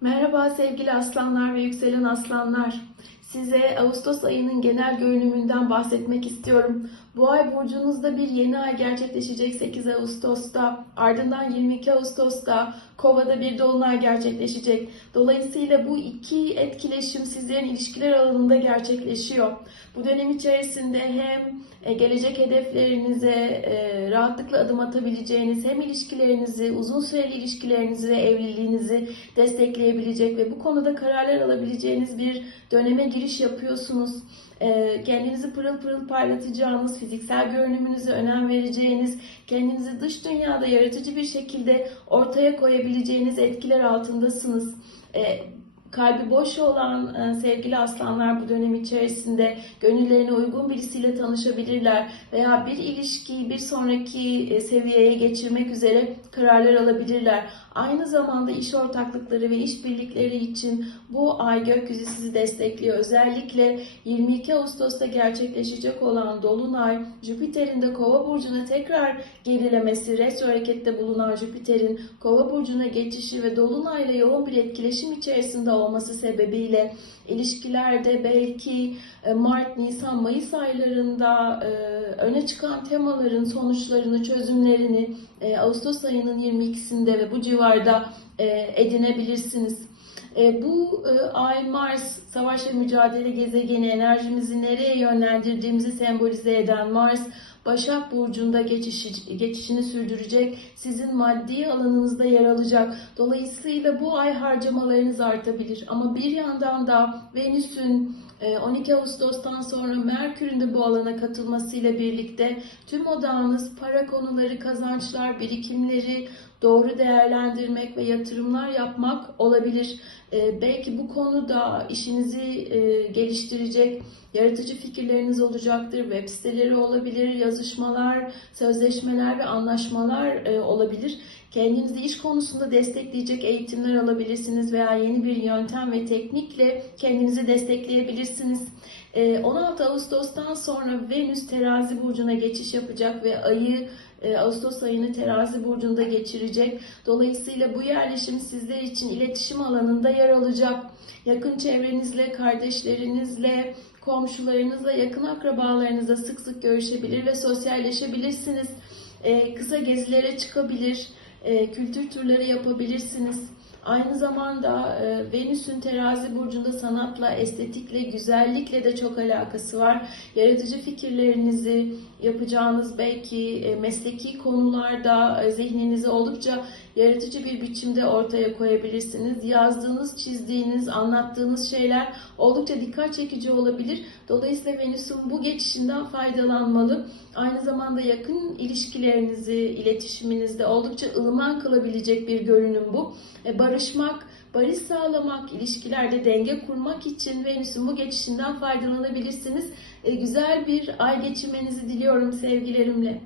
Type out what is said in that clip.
Merhaba sevgili aslanlar ve yükselen aslanlar. Size Ağustos ayının genel görünümünden bahsetmek istiyorum. Bu ay burcunuzda bir yeni ay gerçekleşecek 8 Ağustos'ta. Ardından 22 Ağustos'ta Kova'da bir dolunay gerçekleşecek. Dolayısıyla bu iki etkileşim sizlerin ilişkiler alanında gerçekleşiyor. Bu dönem içerisinde hem e, gelecek hedeflerinize e, rahatlıkla adım atabileceğiniz hem ilişkilerinizi, uzun süreli ilişkilerinizi ve evliliğinizi destekleyebilecek ve bu konuda kararlar alabileceğiniz bir döneme giriş yapıyorsunuz. E, Kendinizi pırıl pırıl parlatacağınız, fiziksel görünümünüze önem vereceğiniz, kendinizi dış dünyada yaratıcı bir şekilde ortaya koyabileceğiniz etkiler altındasınız. Kalbi boş olan e, sevgili aslanlar bu dönem içerisinde gönüllerine uygun birisiyle tanışabilirler veya bir ilişkiyi bir sonraki e, seviyeye geçirmek üzere kararlar alabilirler. Aynı zamanda iş ortaklıkları ve iş birlikleri için bu ay gökyüzü sizi destekliyor. Özellikle 22 Ağustos'ta gerçekleşecek olan Dolunay, Jüpiter'in de Kova burcuna tekrar gerilemesi, retro harekette bulunan Jüpiter'in Kova burcuna geçişi ve Dolunay'la yoğun bir etkileşim içerisinde olması sebebiyle ilişkilerde belki e, Mart, Nisan, Mayıs aylarında e, öne çıkan temaların sonuçlarını, çözümlerini e, Ağustos ayının 22'sinde ve bu civarda edinebilirsiniz. Bu ay Mars, savaş ve mücadele gezegeni enerjimizi nereye yönlendirdiğimizi sembolize eden Mars, Başak Burcu'nda geçişi, geçişini sürdürecek, sizin maddi alanınızda yer alacak. Dolayısıyla bu ay harcamalarınız artabilir. Ama bir yandan da Venüs'ün e, 12 Ağustos'tan sonra Merkür'ün de bu alana katılmasıyla birlikte tüm odağınız para konuları, kazançlar, birikimleri doğru değerlendirmek ve yatırımlar yapmak olabilir. E, belki bu konuda işinizi e, geliştirecek yaratıcı fikirleriniz olacaktır. Web siteleri olabilir, yazışmalar, sözleşmeler ve anlaşmalar e, olabilir. Kendinizi iş konusunda destekleyecek eğitimler alabilirsiniz veya yeni bir yöntem ve teknikle kendinizi destekleyebilirsiniz. E, 16 Ağustos'tan sonra Venüs terazi burcuna geçiş yapacak ve ayı e, Ağustos ayını terazi burcunda geçirecek. Dolayısıyla bu yerleşim sizler için iletişim alanında yer alacak. Yakın çevrenizle, kardeşlerinizle, komşularınızla, yakın akrabalarınızla sık sık görüşebilir ve sosyalleşebilirsiniz. E, kısa gezilere çıkabilir, e, kültür turları yapabilirsiniz. Aynı zamanda e, Venüs'ün terazi burcunda sanatla, estetikle, güzellikle de çok alakası var. Yaratıcı fikirlerinizi yapacağınız belki e, mesleki konularda e, zihninizi oldukça yaratıcı bir biçimde ortaya koyabilirsiniz. Yazdığınız, çizdiğiniz, anlattığınız şeyler oldukça dikkat çekici olabilir. Dolayısıyla Venüs'ün bu geçişinden faydalanmalı. Aynı zamanda yakın ilişkilerinizi, iletişiminizde oldukça ılıman kılabilecek bir görünüm bu. E, barışmak, barış sağlamak, ilişkilerde denge kurmak için Venüs'ün bu geçişinden faydalanabilirsiniz. E, güzel bir ay geçirmenizi diliyorum sevgilerimle.